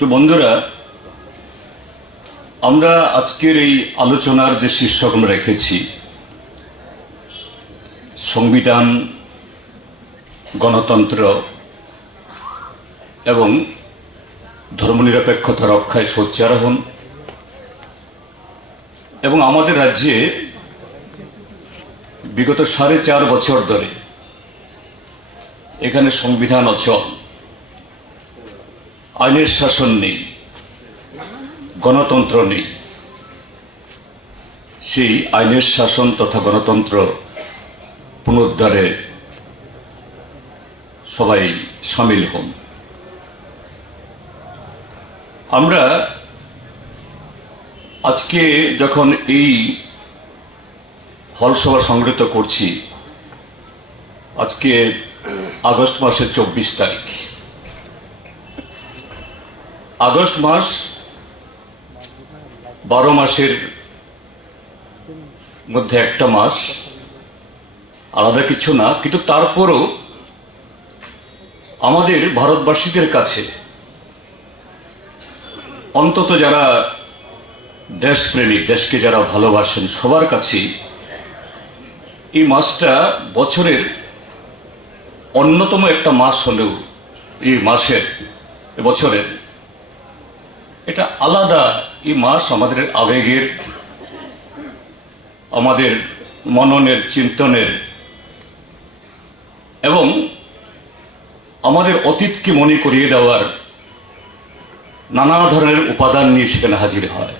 তো বন্ধুরা, আমরা আজকের এই আলোচনার যে শীর্ষক আমরা রেখেছি, সংবিধান, গণতন্ত্র এবং ধর্মনিরপেক্ষতা রক্ষায় সোচ্চার হন। এবং আমাদের রাজ্যে বিগত 4.5 বছর ধরে এখানে সংবিধান অচল, আইনের শাসন নেই, গণতন্ত্র নেই। সেই আইনের শাসন তথা গণতন্ত্র পুনরুদ্ধারে সবাই সামিল হন। আমরা আজকে যখন এই হলসভা সংগঠিত করছি, আজকে আগস্ট মাসের 24 তারিখ। আগস্ট মাস 12 মাসের মধ্যে একটা মাস, আলাদা কিছু না, কিন্তু তারপরও আমাদের ভারতবাসীদের কাছে, অন্তত যারা দেশপ্রেমিক, দেশকে যারা ভালোবাসেন, সবার কাছেই এই মাসটা বছরের অন্যতম একটা মাস হলেও এই বছরের এটা আলাদা। এই মাস আমাদের আবেগের, আমাদের মননের, চিন্তনের এবং আমাদের অতীতকে মনে করিয়ে দেওয়ার নানা ধরনের উপাদান নিয়ে সেখানে হাজির হয়।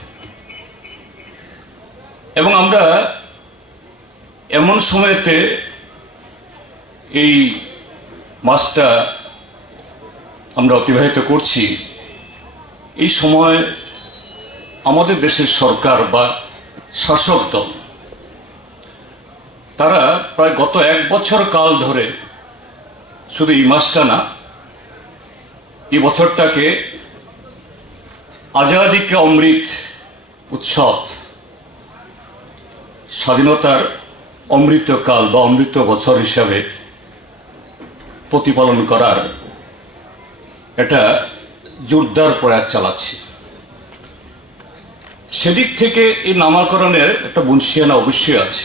এবং আমরা এমন সময়তে এই মাসটা আমরা অতিবাহিত করছি, এই সময় আমাদের দেশের সরকার বা শাসক দল, তারা প্রায় গত 1 বছর কাল ধরে শুধু এই মাসটা না, এই বছরটাকে আজাদি কে অমৃত উৎসব, স্বাধীনতার অমৃতকাল বা অমৃত বছর হিসাবে প্রতিপালন করার এটা জোরদার প্রয়াস চালাচ্ছে। সেদিক থেকে এই নামকরণের একটা বংশিয়ানা অবশ্যই আছে,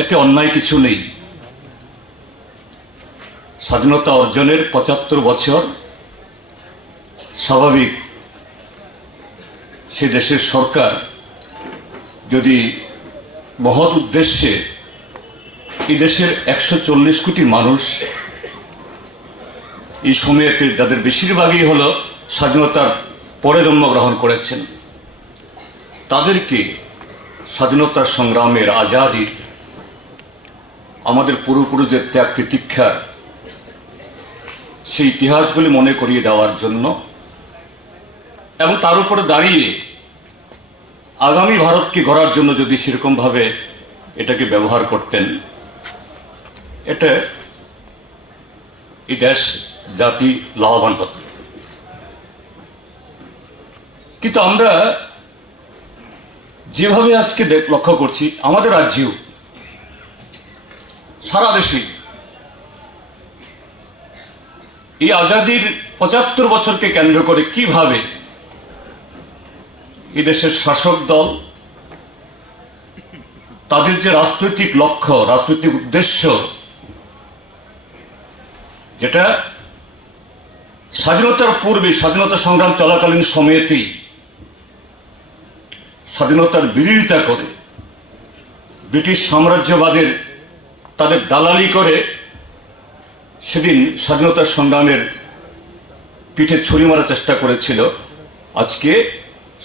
এতে অন্যায় কিছু নেই। স্বাধীনতা অর্জনের 75 বছর, স্বাভাবিক সে দেশের সরকার যদি মহৎ উদ্দেশ্যে এই দেশের 140 কোটি মানুষ এই সময়তে, যাদের বেশিরভাগই হলো স্বাধীনতার পরে জন্মগ্রহণ করেছেন, তাদেরকে স্বাধীনতার সংগ্রামের, আজাদির, আমাদের পূর্বপুরুষদের ত্যাগ তিতিক্ষার সেই ইতিহাসগুলি মনে করিয়ে দেওয়ার জন্য এবং তার উপরে দাঁড়িয়ে আগামী ভারতকে গড়ার জন্য যদি সেরকমভাবে এটাকে ব্যবহার করতেন, এটা এই দেশ জাতি লাভবান হতো। কিন্তু আমরা যেভাবে আজকে লক্ষ্য করছি, আমাদের রাজ্যেও, সারা দেশে এই আজাদির 75 বছরকে কেন্দ্র করে কিভাবে এই দেশের শাসক দল তাদের যে রাজনৈতিক লক্ষ্য, রাজনৈতিক উদ্দেশ্য, যেটা স্বাধীনতার পূর্বে, স্বাধীনতা সংগ্রাম চলাকালীন সময়েতেই স্বাধীনতার বিরোধিতা করে ব্রিটিশ সাম্রাজ্যবাদের তাদের দালালি করে সেদিন স্বাধীনতা সংগ্রামের পিঠে ছুরি মারার চেষ্টা করেছিল, আজকে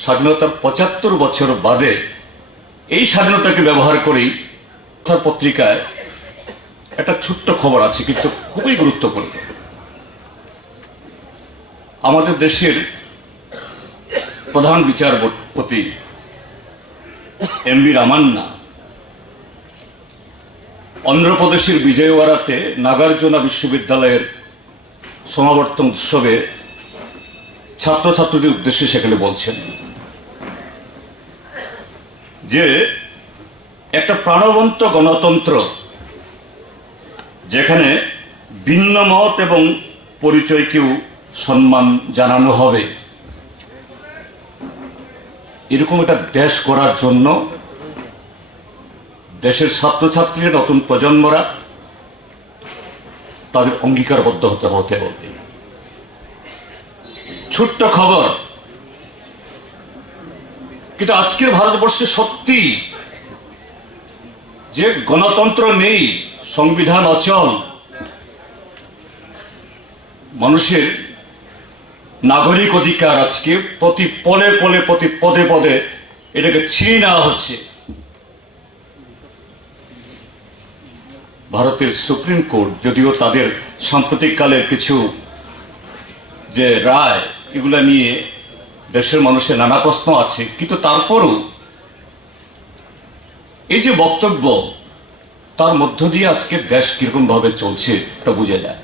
স্বাধীনতার 75 বছর বাদে এই স্বাধীনতাকে ব্যবহার করেই তার পত্রিকায় একটা ছোট্ট খবর আছে, কিন্তু খুবই গুরুত্বপূর্ণ। আমাদের দেশের প্রধান বিচারপতি এম.বি. রামান্না অন্ধ্রপ্রদেশের বিজয়ওয়াড়াতে নাগার্জুনা বিশ্ববিদ্যালয়ের সমাবর্তন উৎসবে ছাত্রছাত্রীদের উদ্দেশ্যে সেখানে বলছেন যে একটা প্রাণবন্ত গণতন্ত্র যেখানে ভিন্ন মত এবং পরিচয়কেও সম্মান জানানো হবে, এরকম একটা দেশ করার জন্য দেশের ছাত্রছাত্রীরা, নতুন প্রজন্মরা তাদের অঙ্গীকারবদ্ধ হতে হবে। ছোট্ট খবর, কিন্তু আজকের ভারতবর্ষে সত্যি যে গণতন্ত্র নেই, সংবিধান অচল, মানুষের নাগরিক অধিকার আজকে প্রতি পলে পলে, প্রতি পদে পদে এটাকে ছিনিয়ে নেওয়া হচ্ছে। ভারতের সুপ্রিম কোর্ট যদিও তাদের সাম্প্রতিককালের কিছু যে রায়, এগুলা নিয়ে দেশের মানুষের নানা প্রশ্ন আছে, কিন্তু তারপরও এই যে বক্তব্য, তার মধ্য দিয়ে আজকে দেশ কিরকম ভাবে চলছে তা বুঝে যায়।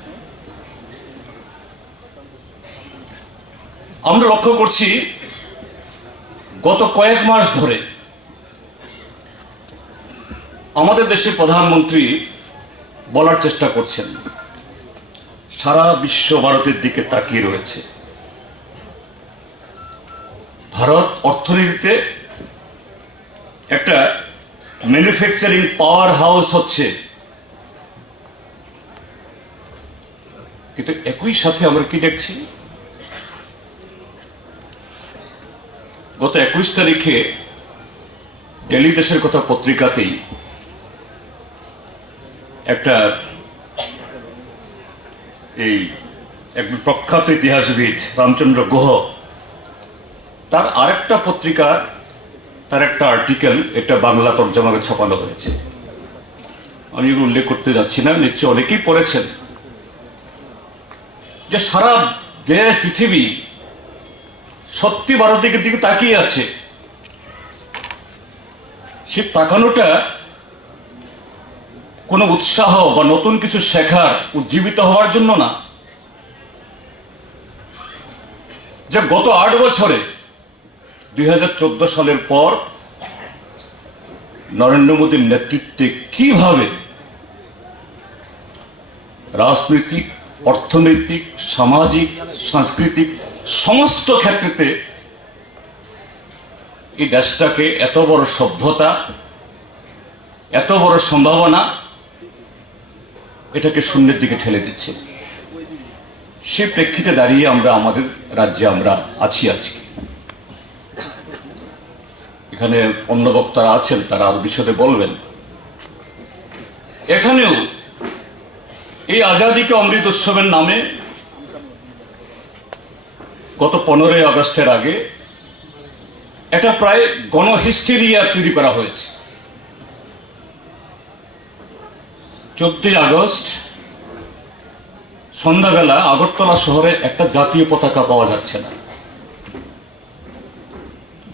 আমরা লক্ষ্য করছি গত কয়েক মাস ধরে আমাদের দেশের প্রধানমন্ত্রী বলার চেষ্টা করছেন, সারা বিশ্ব ভারতের দিকে তাকিয়ে রয়েছে। ভারত অর্থনীতিতে একটা ম্যানুফ্যাকচারিং পাওয়ার হাউস হচ্ছে, কিন্তু একই সাথে আমরা কি দেখছি, গত 21 তারিখে ডেলি দেশের কথা পত্রিকাতেই একটা একজন প্রখ্যাত ইতিহাসবিদ রামচন্দ্র গুহ, তার আরেকটা পত্রিকার তার একটা আর্টিকেল, এটা বাংলা তর্জমাকে ছাপানো হয়েছে, আমি এগুলো উল্লেখ করতে যাচ্ছি না, নিশ্চয় অনেকেই পড়েছেন, যে সারা দেশ পৃথিবী সত্যি ভারতের দিকে তাকিয়ে আছে। সে তাকানোটা কোনো উৎসাহ বা নতুন কিছু শেখার, উজ্জীবিত হওয়ার জন্য না, যে গত 8 বছরে 2014 সালের পর নরেন্দ্র মোদীর নেতৃত্বে কিভাবে রাজনৈতিক, অর্থনৈতিক, সামাজিক, সাংস্কৃতিক সমস্ত ক্ষেত্রেতে এই দেশটাকে এত বড় সভ্যতা, এত বড় সম্ভাবনা, এটাকে শূন্যের দিকে ঠেলে দিচ্ছে। সে প্রেক্ষিতে দাঁড়িয়ে আমরা আমাদের রাজ্যে আমরা আছি আজকে। এখানে অন্য বক্তারা আছেন, তারা আরো বিশদে বলবেন। এখানেও এই আজাদী কে অমৃত উৎসবের নামে গত 15ই আগস্টের আগে এটা প্রায় গণহিস্টেরিয়া তৈরি করা হয়েছে। 14ই আগস্ট সন্ধ্যাবেলা আগরতলা শহরে একটা জাতীয় পতাকা পাওয়া যাচ্ছে না।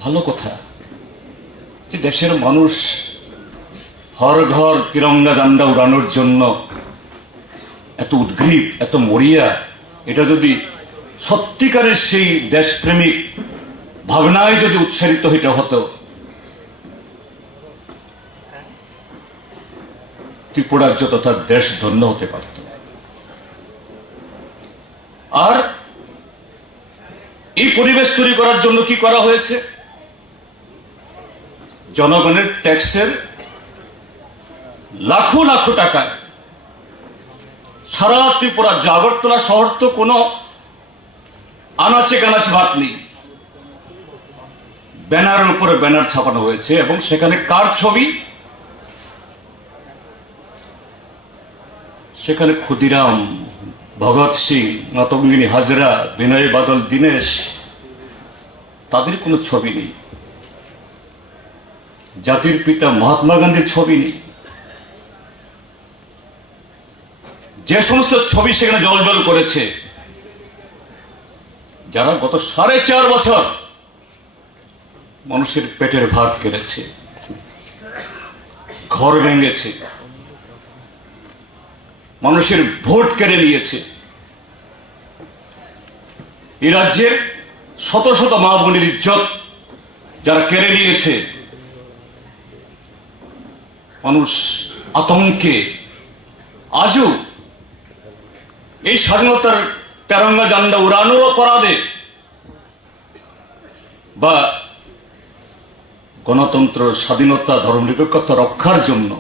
ভালো কথা যে দেশের মানুষ হর ঘর তিরঙ্গা ঝান্ডা উড়ানোর জন্য এত উদ্গ্রীব, এত মরিয়া, এটা যদি সত্যিকারের সেই দেশপ্রেমিক ভাবনায় যদি উৎসাহিত হইতে হতো, ত্রিপুরাজ্য তথা দেশ ধন্য হতে পারত। আর এই পরিবেশ তৈরি করার জন্য কি করা হয়েছে? জনগণের ট্যাক্সের লাখো লাখো টাকা সারা ত্রিপুরা, আগরতলা শহর তো কোনো আনাচে কানাচে ভাত নেই, ব্যানারের উপরে ব্যানার ছাপানো হয়েছে এবং সেখানে কার ছবি? সেখানে ক্ষুদিরাম, ভগৎ সিং, নতঙ্গিনী হাজরা, বিনয় বাদল দীনেশ, তাদের কোনো ছবি নেই। জাতির পিতা মহাত্মা গান্ধীর ছবি নেই। যে সমস্ত ছবি সেখানে জ্বলজ্বল করেছে, যারা গত 4.5 বছর মানুষের পেটের ভাত কেড়েছে, ঘর ভেঙেছে, মানুষের ভোট কেড়ে নিয়েছে, এই রাজ্যের শত শত মা বোনের ইজ্জত যারা কেড়ে নিয়েছে, মানুষ আতঙ্কে আজও এই স্বাধীনতার তেরঙ্গা ঝান্ডা উড়ানোর অপরাধে বা গণতন্ত্র, স্বাধীনতা, ধর্মনিরপেক্ষতা রক্ষার জন্য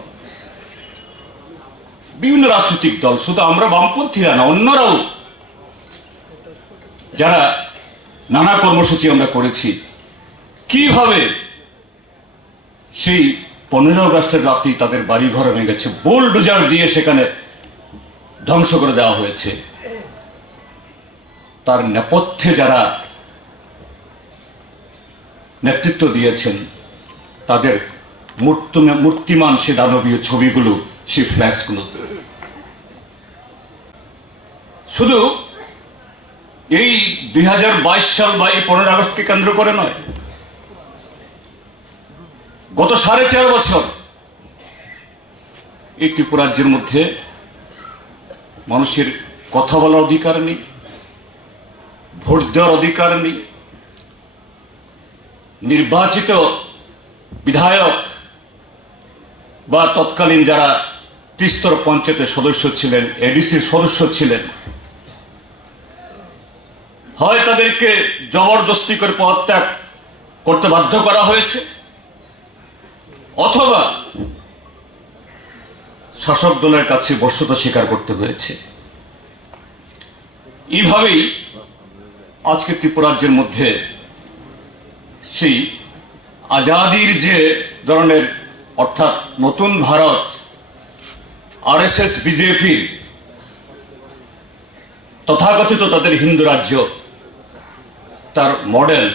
বিভিন্ন রাজনৈতিক দল, শুধু আমরা বামপন্থীরা না, অন্যরাও যারা নানা কর্মসূচি আমরা করেছি, কিভাবে সেই 15 আগস্টের রাতে তাদের বাড়ি ঘরে ভেঙেছে, বুলডোজার দিয়ে সেখানে ধ্বংস করে দেওয়া হয়েছে। তার নেপথ্যে যারা নেতৃত্ব দিয়েছেন তাদের মূর্তিমান সে দানবীয় ছবিগুলো, সেই ফ্ল্যাক্সগুলো শুধু এই 2022 সাল বা এই 15 আগস্টকে কেন্দ্র করে নয়, গত 4.5 বছর এই ত্রিপুরাজ্যের মধ্যে মানুষের কথা বলার অধিকার নেই, ভোট দেওয়ার অধিকার নেই, নির্বাচিত বিধায়ক বা তৎকালীন যারা ত্রিস্তর পঞ্চায়েতের সদস্য ছিলেন, এডিসির সদস্য ছিলেন, হয় তাদেরকে জবরদস্তি করে পদত্যাগ করতে বাধ্য করা হয়েছে, অথবা শাসক দলের কাছে বশ্যতা স্বীকার করতে হয়েছে। এইভাবেই আজকে ত্রিপুরাজ্যের মধ্যে সেই আজাদির যে ধরনের, অর্থাৎ নতুন ভারত, আরএসএস, বিজেপি তথাকথিত তাদের হিন্দু রাজ্য, তার মডেল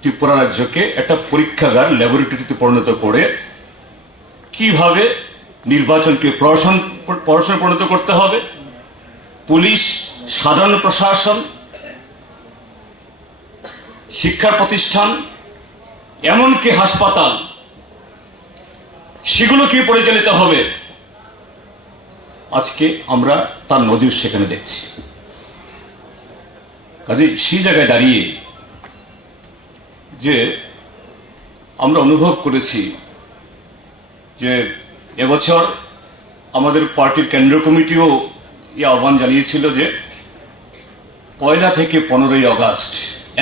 ত্রিপুরা রাজ্যকে একটা পরীক্ষাগার, ল্যাবরেটরিতে পরিণত করে কিভাবে নির্বাচনকে প্রহসনে পরিণত করতে হবে, পুলিশ, সাধারণ প্রশাসন, শিক্ষা প্রতিষ্ঠান, এমনকি হাসপাতাল, সেগুলো কি পরিচালিত হবে, আজকে আমরা তার নজির সেখানে দেখছি। কাজে সেই জায়গায় দাঁড়িয়ে যে আমরা অনুভব করেছি যে এবছর আমাদের পার্টির কেন্দ্রীয় কমিটিও এই আহ্বান জানিয়েছিল যে 1 থেকে 15 আগস্ট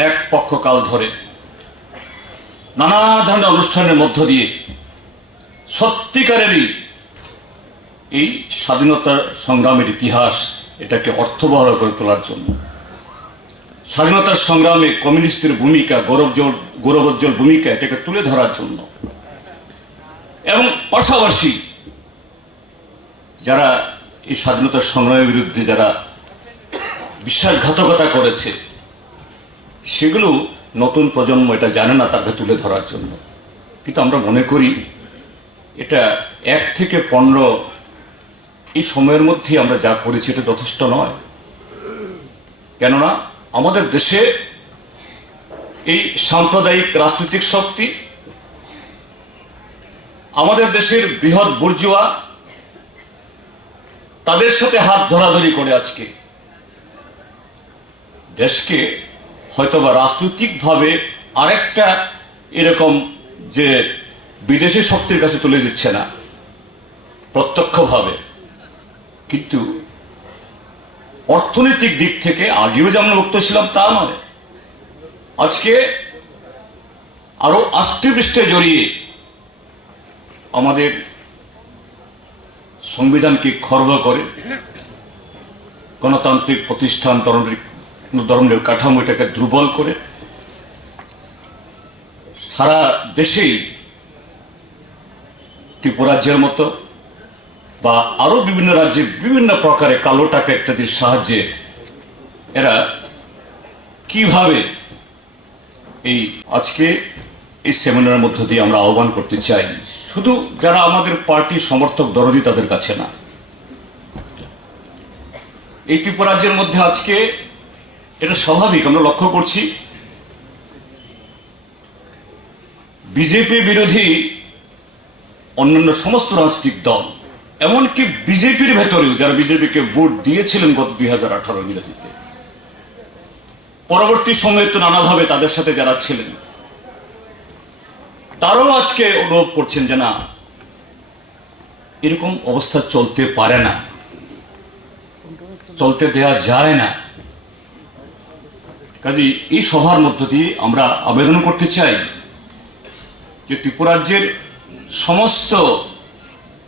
এক পক্ষকাল ধরে নানা ধরনের অনুষ্ঠানের মধ্য দিয়ে সত্যিকারেরই এই স্বাধীনতা সংগ্রামের ইতিহাস, এটাকে অর্থবহ করে তোলার জন্য, স্বাধীনতার সংগ্রামে কমিউনিস্টের ভূমিকা, গৌরবোজ্জ্বল ভূমিকা, এটাকে তুলে ধরার জন্য, এবং পাশাপাশি যারা এই স্বাধীনতার সংগ্রামের বিরুদ্ধে যারা বিশ্বাসঘাতকতা করেছে, সেগুলো নতুন প্রজন্ম এটা জানে না, তাকে তুলে ধরার জন্য। কিন্তু আমরা মনে করি এটা 1 থেকে 15 এই সময়ের মধ্যে আমরা যা করেছি এটা যথেষ্ট নয়। কেননা আমাদের দেশে এই সাম্প্রদায়িক রাজনৈতিক শক্তি, আমাদের দেশের বৃহৎ বুর্জুয়া, তাদের সাথে হাত ধরাধরি করে আজকে দেশকে হয়তোবা রাজনৈতিকভাবে আরেকটা এরকম যে বিদেশি শক্তির কাছে তুলে দিচ্ছে না প্রত্যক্ষভাবে, কিন্তু অর্থনৈতিক দিক থেকে আগেও যেমন মুক্ত ছিলাম তা নয়, আজকে আরো আষ্টে পৃষ্ঠে জড়িয়ে আমাদের সংবিধানকে খর্ব করে, গণতান্ত্রিক প্রতিষ্ঠান, ধর্মের কাঠামো, এটাকে দুর্বল করে সারা দেশেই ত্রিপুরাজ্যের মতো বা আরো বিভিন্ন রাজ্যে বিভিন্ন প্রকারে কালো টাকা ইত্যাদির সাহায্যে এরা কিভাবে এই আজকে এই সেমিনারের মধ্য দিয়ে আমরা আহ্বান করতে চাই, শুধু যারা আমাদের পার্টির সমর্থক দরদি তাদের কাছে না, এই ত্রিপুরাজ্যের মধ্যে আজকে এটা স্বাভাবিক, আমরা লক্ষ্য করছি বিজেপি বিরোধী অন্যান্য সমস্ত রাজনৈতিক দল, এমনকি বিজেপির ভেতরেও যারা বিজেপিকে ভোট দিয়েছিলেন গত 2018 ইংরেজিতে, পরবর্তী সময়ে তো নানাভাবে তাদের সাথে যারা ছিলেন তারাও আজকে অনুভব করছেন যে না, এরকম অবস্থা চলতে পারে না, চলতে দেয়া যায় না। কাজী এই সভার মধ্য দিয়ে আমরা আবেদন করতে চাই যে ত্রিপুরাজ্যের সমস্ত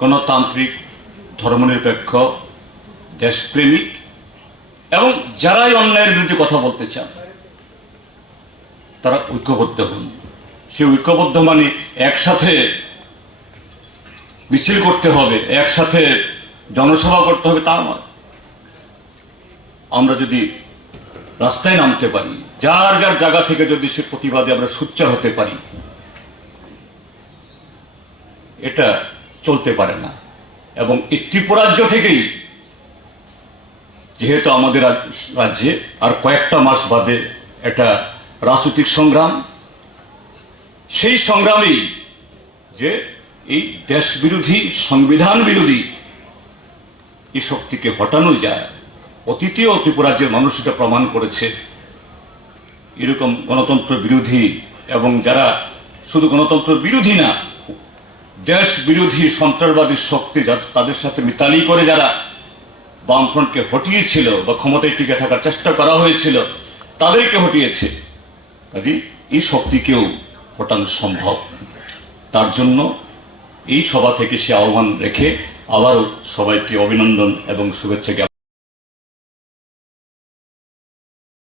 গণতান্ত্রিক, ধর্মনিরপেক্ষ, দেশপ্রেমিক এবং যারাই অন্যায়ের বিরুদ্ধে কথা বলতে চান তারা ঐক্যবদ্ধ হন। সে ঐক্যবদ্ধ মানে একসাথে মিছিল করতে হবে, একসাথে জনসভা করতে হবে তা নয়। আমরা যদি রাস্তায় নামতে পারি, যার যার জায়গা থেকে যদি সে প্রতিবাদে আমরা সোচ্চার হতে পারি, এটা চলতে পারে না। এবং এই ত্রিপুরাজ্য থেকেই, যেহেতু আমাদের রাজ্যে আর কয়েকটা মাস বাদে একটা রাজনৈতিক সংগ্রাম, সেই সংগ্রামেই যে এই দেশ বিরোধী, সংবিধান বিরোধী এই শক্তিকে হটানো যায়। অতীতেও ত্রিপুরাজ্যের মানুষ এটা প্রমাণ করেছে। এরকম গণতন্ত্র বিরোধী এবং যারা শুধু গণতন্ত্র বিরোধী না, দেশ বিরোধী সন্ত্রাসবাদী শক্তি তাদের সাথে মিতালি করে যারা বামফ্রন্টকে হটিয়েছিল বা ক্ষমতায় টিকে থাকার চেষ্টা করা হয়েছিল, তাদেরকে হটিয়েছে। কাজে এই শক্তিকেও হটানো সম্ভব। তার জন্য এই সভা থেকে সে আহ্বান রেখে আবারও সবাইকে অভিনন্দন এবং শুভেচ্ছা জ্ঞাপন